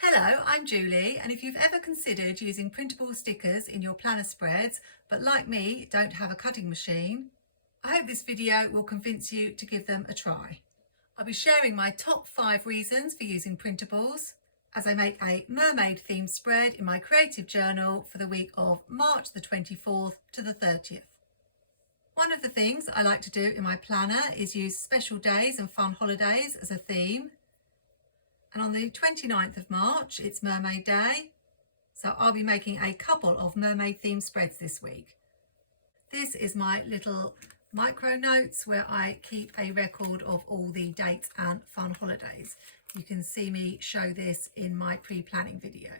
Hello, I'm Julie, and if you've ever considered using printable stickers in your planner spreads, but like me, don't have a cutting machine, I hope this video will convince you to give them a try. I'll be sharing my top 5 reasons for using printables as I make a mermaid themed spread in my creative journal for the week of March the 24th to the 30th. One of the things I like to do in my planner is use special days and fun holidays as a theme. And on the 29th of March, it's Mermaid Day, so I'll be making a couple of mermaid themed spreads this week. This is my little micro notes where I keep a record of all the dates and fun holidays. You can see me show this in my pre-planning video.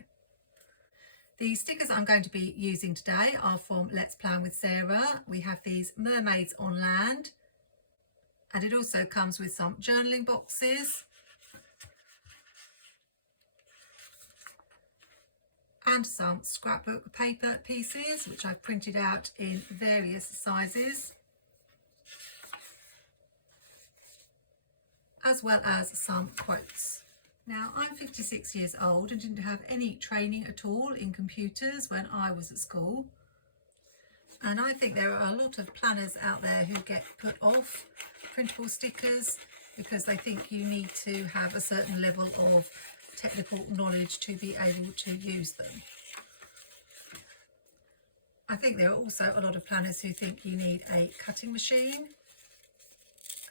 The stickers I'm going to be using today are from Let's Plan with Sarah. We have these mermaids on land, and it also comes with some journaling boxes and some scrapbook paper pieces, which I've printed out in various sizes, as well as some quotes. Now, I'm 56 years old and didn't have any training at all in computers when I was at school. And I think there are a lot of planners out there who get put off printable stickers because they think you need to have a certain level of technical knowledge to be able to use them. I think there are also a lot of planners who think you need a cutting machine,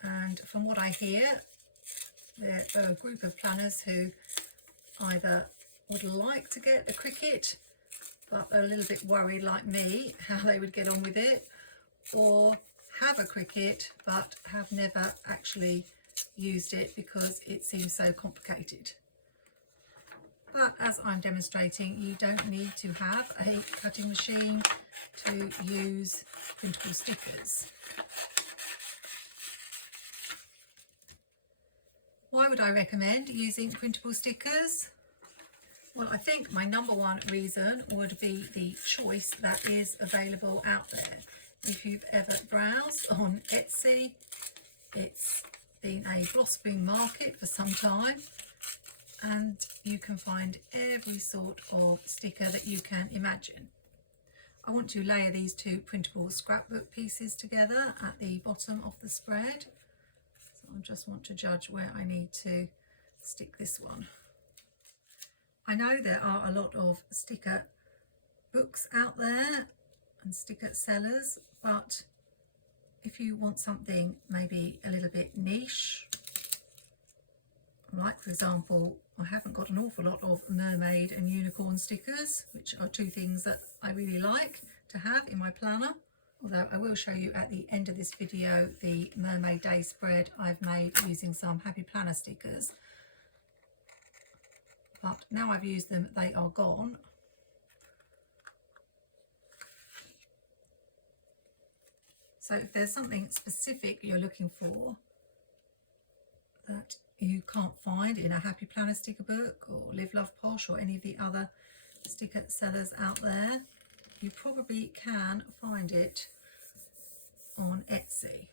and from what I hear, there are a group of planners who either would like to get a Cricut but are a little bit worried like me how they would get on with it, or have a Cricut but have never actually used it because it seems so complicated. But as I'm demonstrating, you don't need to have a cutting machine to use printable stickers. Why would I recommend using printable stickers? Well, I think my number one reason would be the choice that is available out there. If you've ever browsed on Etsy, it's been a blossoming market for some time, and you can find every sort of sticker that you can imagine. I want to layer these two printable scrapbook pieces together at the bottom of the spread. So I just want to judge where I need to stick this one. I know there are a lot of sticker books out there and sticker sellers, but if you want something maybe a little bit niche, like for example, I haven't got an awful lot of mermaid and unicorn stickers, which are two things that I really like to have in my planner. Although I will show you at the end of this video the Mermaid Day spread I've made using some Happy Planner stickers. But now I've used them, they are gone. So if there's something specific you're looking for that you can't find in a Happy Planner sticker book or Live Love Posh or any of the other sticker sellers out there, you probably can find it on Etsy.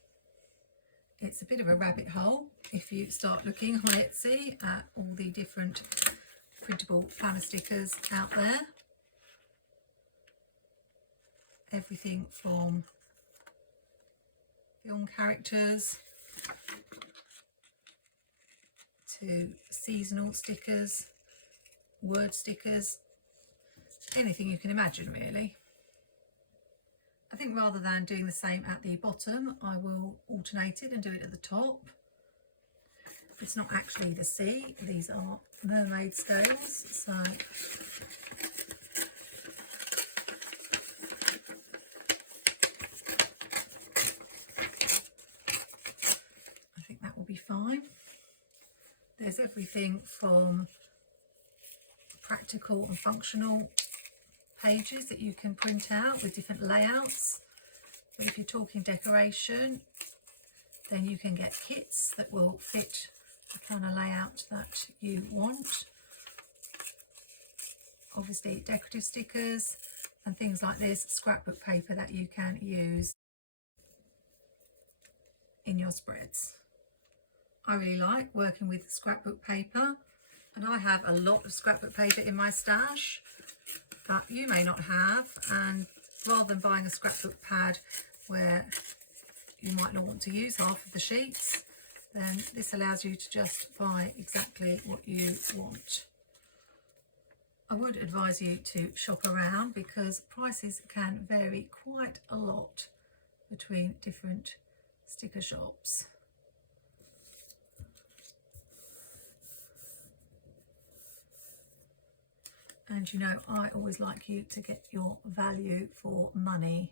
It's a bit of a rabbit hole if you start looking on Etsy at all the different printable planner stickers out there. Everything from film characters to seasonal stickers, word stickers, anything you can imagine really. I think rather than doing the same at the bottom, I will alternate it and do it at the top. It's not actually the sea, these are mermaid scales, so I think that will be fine. There's everything from practical and functional pages that you can print out with different layouts. But if you're talking decoration, then you can get kits that will fit the kind of layout that you want. Obviously decorative stickers and things like this, scrapbook paper that you can use in your spreads. I really like working with scrapbook paper And I have a lot of scrapbook paper in my stash that you may not have, and rather than buying a scrapbook pad where you might not want to use half of the sheets, then this allows you to just buy exactly what you want. I would advise you to shop around because prices can vary quite a lot between different sticker shops. And you know, I always like you to get your value for money.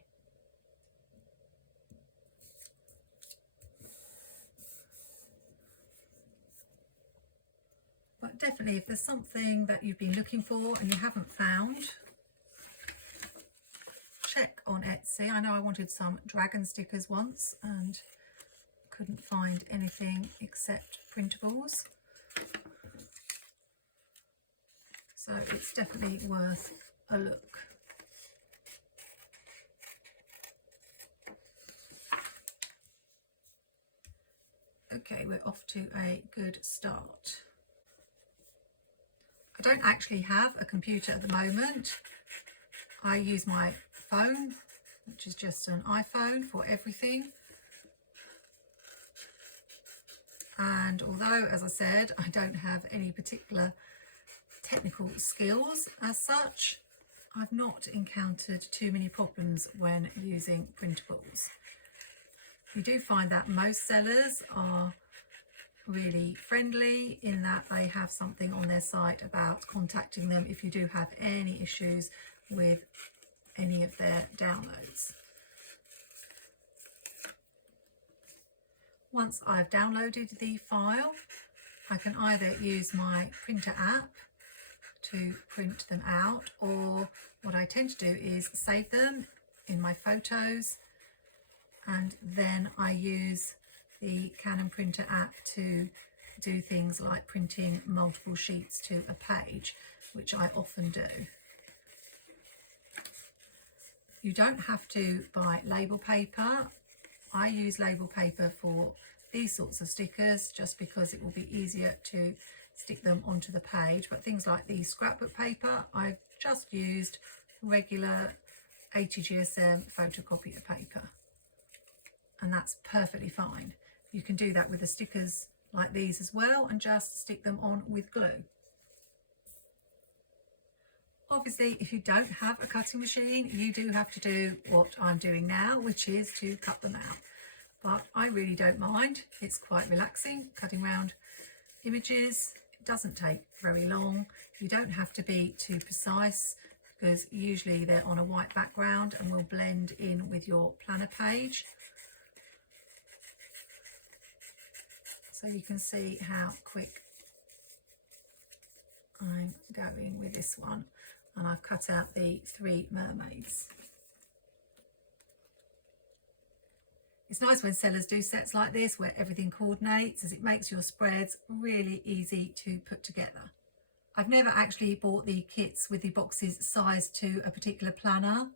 But definitely, if there's something that you've been looking for and you haven't found, check on Etsy. I know I wanted some dragon stickers once and couldn't find anything except printables. So it's definitely worth a look. Okay, we're off to a good start. I don't actually have a computer at the moment. I use my phone, which is just an iPhone for everything. And although, as I said, I don't have any particular technical skills as such, I've not encountered too many problems when using printables. You do find that most sellers are really friendly in that they have something on their site about contacting them if you do have any issues with any of their downloads. Once I've downloaded the file, I can either use my printer app to print them out, or what I tend to do is save them in my photos, and then I use the Canon printer app to do things like printing multiple sheets to a page, which I often do. You don't have to buy label paper. I use label paper for these sorts of stickers just because it will be easier to stick them onto the page, but things like the scrapbook paper, I've just used regular 80 GSM photocopier paper, and that's perfectly fine. You can do that with the stickers like these as well and just stick them on with glue. Obviously, if you don't have a cutting machine, you do have to do what I'm doing now, which is to cut them out. But I really don't mind. It's quite relaxing cutting around images. It doesn't take very long. You don't have to be too precise because usually they're on a white background and will blend in with your planner page. So you can see how quick I'm going with this one. And I've cut out the 3 mermaids. It's nice when sellers do sets like this where everything coordinates, as it makes your spreads really easy to put together. I've never actually bought the kits with the boxes sized to a particular planner,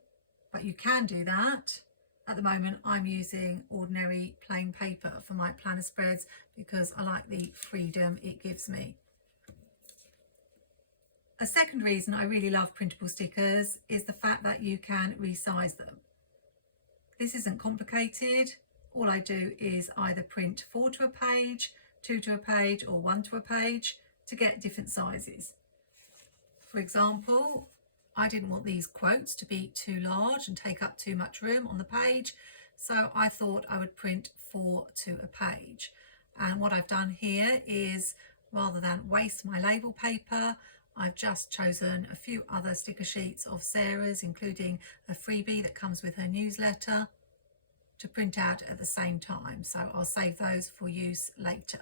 but you can do that. At the moment, I'm using ordinary plain paper for my planner spreads because I like the freedom it gives me. A second reason I really love printable stickers is the fact that you can resize them. This isn't complicated. All I do is either print 4 to a page, 2 to a page, or 1 to a page to get different sizes. For example, I didn't want these quotes to be too large and take up too much room on the page, so I thought I would print 4 to a page. And what I've done here is, rather than waste my label paper, I've just chosen a few other sticker sheets of Sarah's, including a freebie that comes with her newsletter, to print out at the same time. So I'll save those for use later.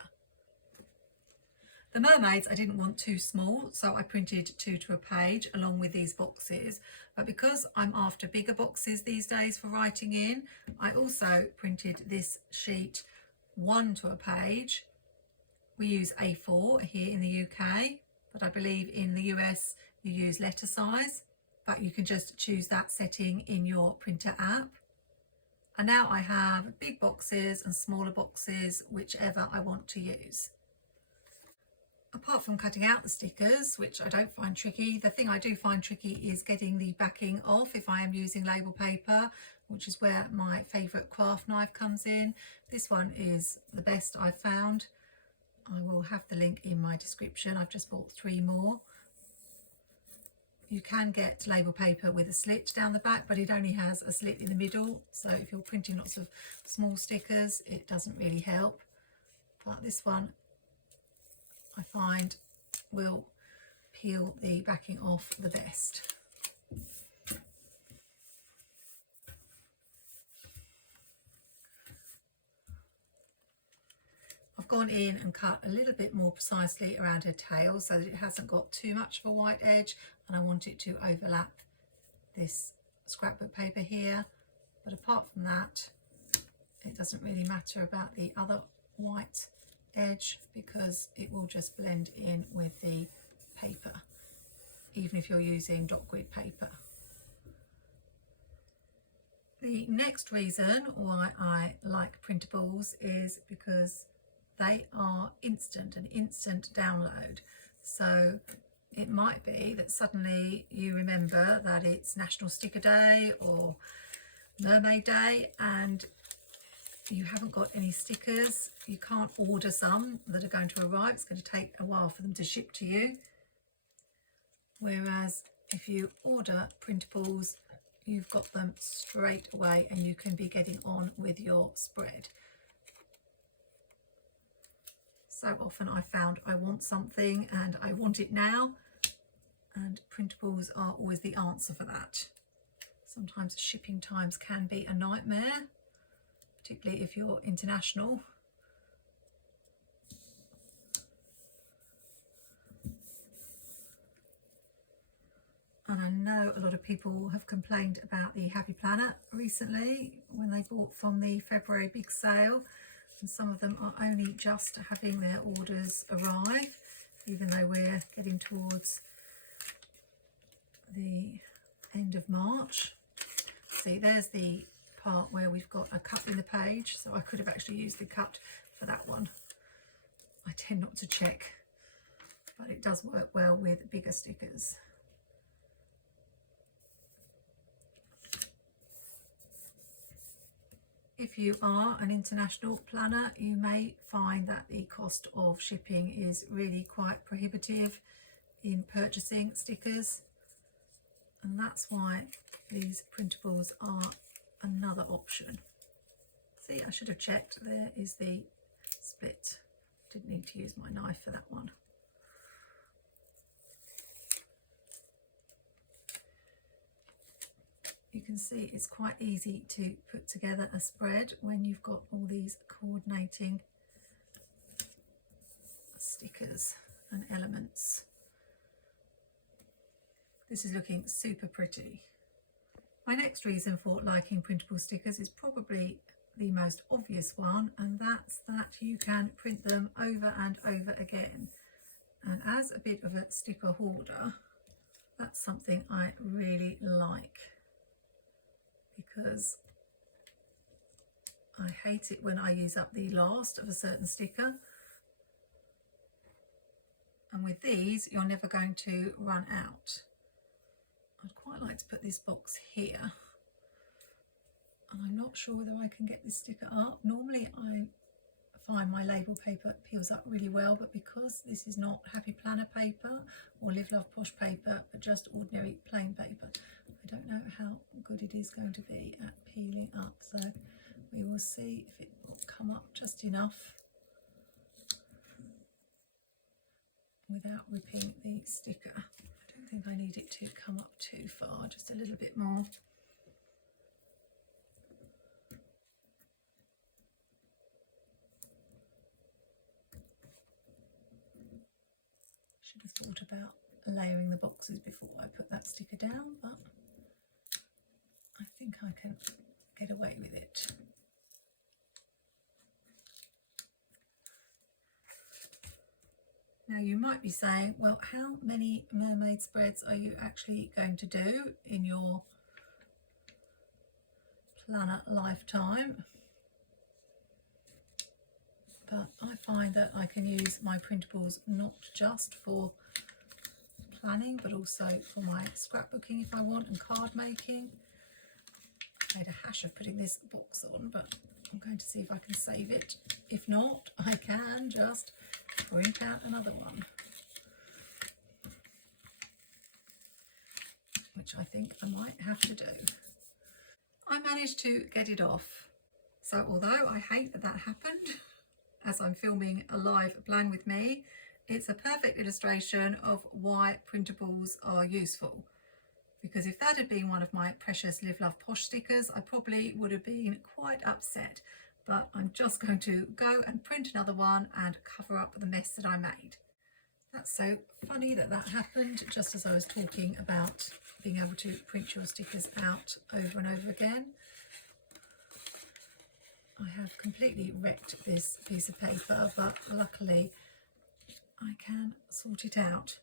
The mermaids I didn't want too small, so I printed 2 to a page along with these boxes. But because I'm after bigger boxes these days for writing in, I also printed this sheet 1 to a page. We use A4 here in the UK. But I believe in the US you use letter size, but you can just choose that setting in your printer app. And now I have big boxes and smaller boxes, whichever I want to use. Apart from cutting out the stickers, which I don't find tricky, the thing I do find tricky is getting the backing off if I am using label paper, which is where my favourite craft knife comes in. This one is the best I've found. I will have the link in my description. I've just bought 3 more. You can get label paper with a slit down the back, but it only has a slit in the middle, so if you're printing lots of small stickers it doesn't really help. But this one I find will peel the backing off the best. I've gone in and cut a little bit more precisely around her tail so that it hasn't got too much of a white edge, and I want it to overlap this scrapbook paper here. But apart from that, it doesn't really matter about the other white edge because it will just blend in with the paper, even if you're using dot grid paper. The next reason why I like printables is because they are an instant download. So it might be that suddenly you remember that it's National Sticker Day or Mermaid Day and you haven't got any stickers. You can't order some that are going to arrive. It's going to take a while for them to ship to you. Whereas if you order printables, you've got them straight away and you can be getting on with your spread. So often I found I want something and I want it now, and printables are always the answer for that. Sometimes shipping times can be a nightmare, particularly if you're international. And I know a lot of people have complained about the Happy Planner recently when they bought from the February big sale. And some of them are only just having their orders arrive, even though we're getting towards the end of March. See, there's the part where we've got a cut in the page, so I could have actually used the cut for that one. I tend not to check, but it does work well with bigger stickers. If you are an international planner, you may find that the cost of shipping is really quite prohibitive in purchasing stickers, and that's why these printables are another option. See, I should have checked. There is the split. Didn't need to use my knife for that one. You can see it's quite easy to put together a spread when you've got all these coordinating stickers and elements. This is looking super pretty. My next reason for liking printable stickers is probably the most obvious one, and that's that you can print them over and over again. And as a bit of a sticker hoarder, that's something I really like, because I hate it when I use up the last of a certain sticker. And with these, you're never going to run out. I'd quite like to put this box here. And I'm not sure whether I can get this sticker up. Normally I find my label paper peels up really well, but because this is not Happy Planner paper or Live Love Posh paper, but just ordinary plain paper, I don't know how good it is going to be at peeling up. So we will see if it will come up just enough without ripping the sticker. I don't think I need it to come up too far, just a little bit more. Should have thought about layering the boxes before I put that sticker down, but I think I can get away with it. Now you might be saying, well, how many mermaid spreads are you actually going to do in your planner lifetime? but I find that I can use my printables not just for planning but also for my scrapbooking if I want, and card making. I made a hash of putting this box on, but I'm going to see if I can save it. If not, I can just print out another one, which I think I might have to do. I managed to get it off. So although I hate that that happened, as I'm filming a live Plan With Me, it's a perfect illustration of why printables are useful. Because if that had been one of my precious Live Love Posh stickers, I probably would have been quite upset. But I'm just going to go and print another one and cover up the mess that I made. That's so funny that that happened just as I was talking about being able to print your stickers out over and over again. I have completely wrecked this piece of paper, but luckily I can sort it out.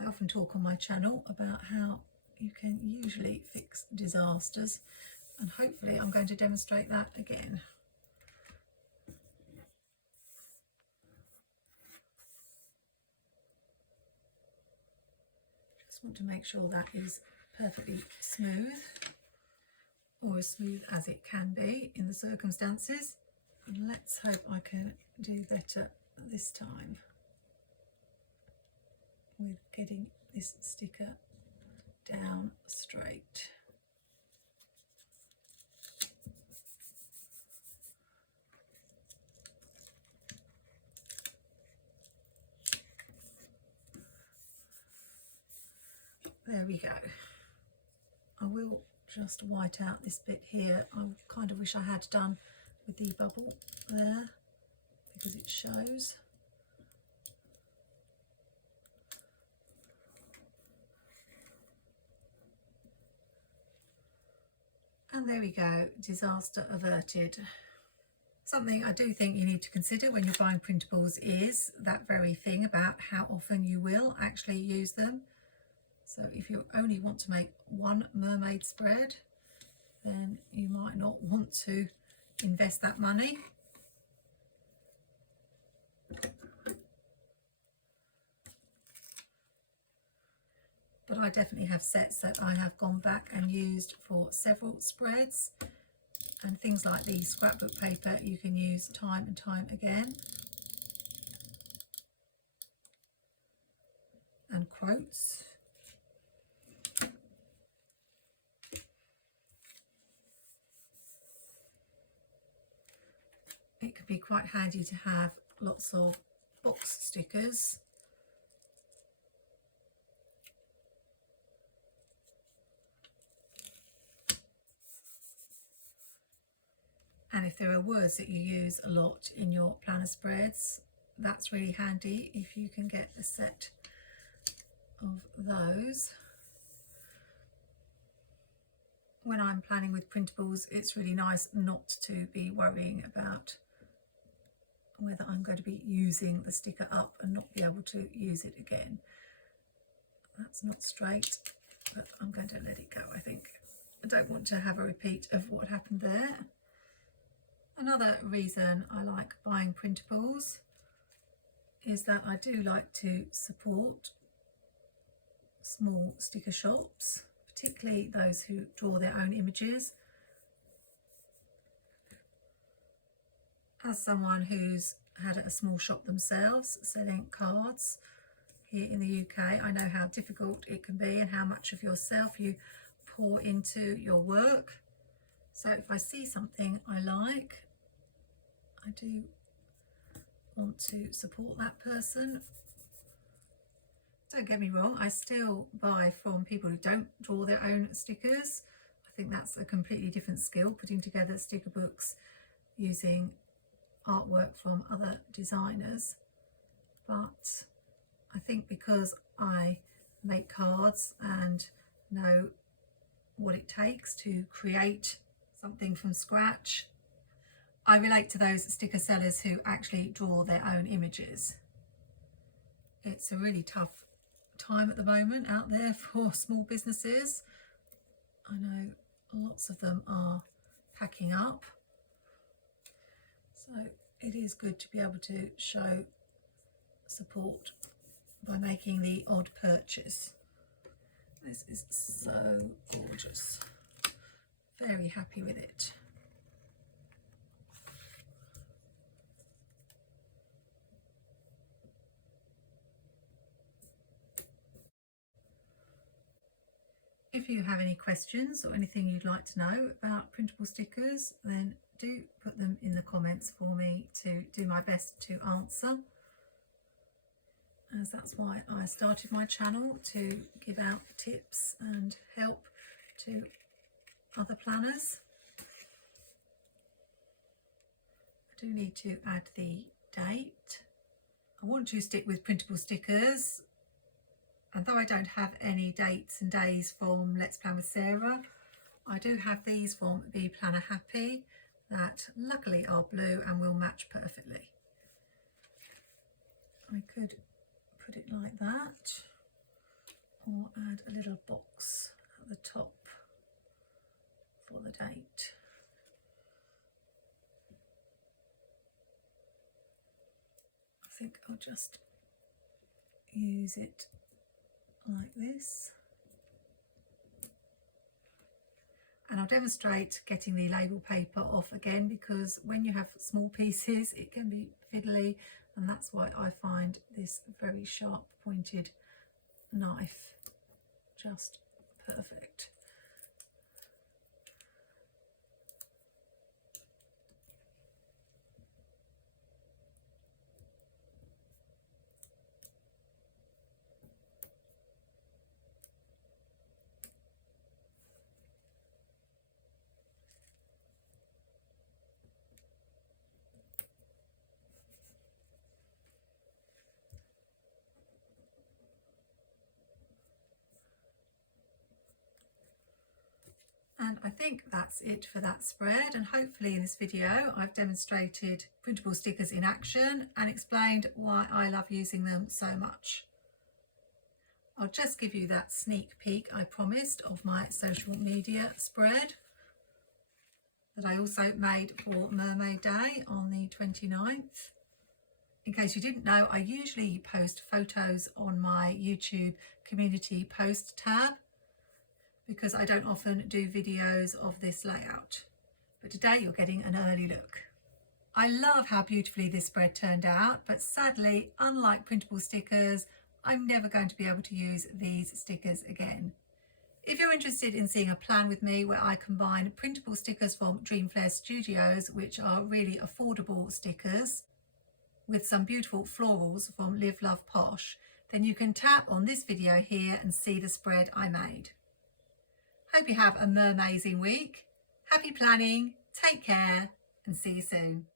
I often talk on my channel about how you can usually fix disasters, and hopefully I'm going to demonstrate that again. Just want to make sure that is perfectly smooth, or as smooth as it can be in the circumstances. And let's hope I can do better this time with getting this sticker down straight. There we go. I will just white out this bit here. I kind of wish I had done with the bubble there because it shows. And there we go, disaster averted. Something I do think you need to consider when you're buying printables is that very thing about how often you will actually use them. So if you only want to make one mermaid spread, then you might not want to invest that money. But I definitely have sets that I have gone back and used for several spreads, and things like the scrapbook paper you can use time and time again. And quotes. It could be quite handy to have lots of box stickers. And if there are words that you use a lot in your planner spreads, that's really handy if you can get a set of those. When I'm planning with printables, it's really nice not to be worrying about whether I'm going to be using the sticker up and not be able to use it again. That's not straight, but I'm going to let it go, I think. I don't want to have a repeat of what happened there. Another reason I like buying printables is that I do like to support small sticker shops, particularly those who draw their own images. As someone who's had a small shop themselves selling cards here in the UK, I know how difficult it can be and how much of yourself you pour into your work. So if I see something I like, I do want to support that person. Don't get me wrong, I still buy from people who don't draw their own stickers. I think that's a completely different skill, putting together sticker books using artwork from other designers. But I think because I make cards and know what it takes to create something from scratch, I relate to those sticker sellers who actually draw their own images. It's a really tough time at the moment out there for small businesses. I know lots of them are packing up. So it is good to be able to show support by making the odd purchase. This is so gorgeous. Very happy with it. If you have any questions or anything you'd like to know about printable stickers, then do put them in the comments for me to do my best to answer, as that's why I started my channel, to give out tips and help to other planners. I do need to add the date. I want to stick with printable stickers, and though I don't have any dates and days from Let's Plan with Sarah, I do have these from Be Planner Happy that luckily are blue and will match perfectly. I could put it like that, or add a little box at the top for the date. I think I'll just use it like this, and I'll demonstrate getting the label paper off again, because when you have small pieces it can be fiddly, and that's why I find this very sharp pointed knife just perfect. And I think that's it for that spread, and hopefully in this video I've demonstrated printable stickers in action and explained why I love using them so much. I'll just give you that sneak peek I promised of my social media spread that I also made for Mermaid Day on the 29th. In case you didn't know, I usually post photos on my YouTube community post tab, because I don't often do videos of this layout. But today you're getting an early look. I love how beautifully this spread turned out, but sadly, unlike printable stickers, I'm never going to be able to use these stickers again. If you're interested in seeing a plan with me where I combine printable stickers from Dreamflair Studios, which are really affordable stickers, with some beautiful florals from Live Love Posh, then you can tap on this video here and see the spread I made. Hope you have a mermazing week. Happy planning, take care, and see you soon.